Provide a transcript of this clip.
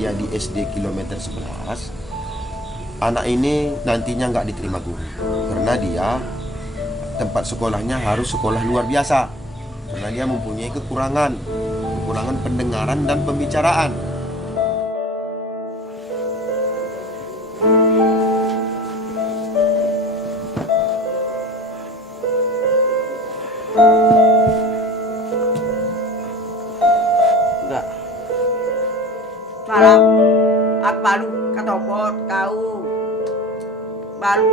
dia di SD kilometer 11, anak ini nantinya nggak diterima guru karena dia tempat sekolahnya harus sekolah luar biasa, karena dia mempunyai kekurangan pendengaran dan pembicaraan. Enggak. Salam. Aku balu kata bot kau. Balu.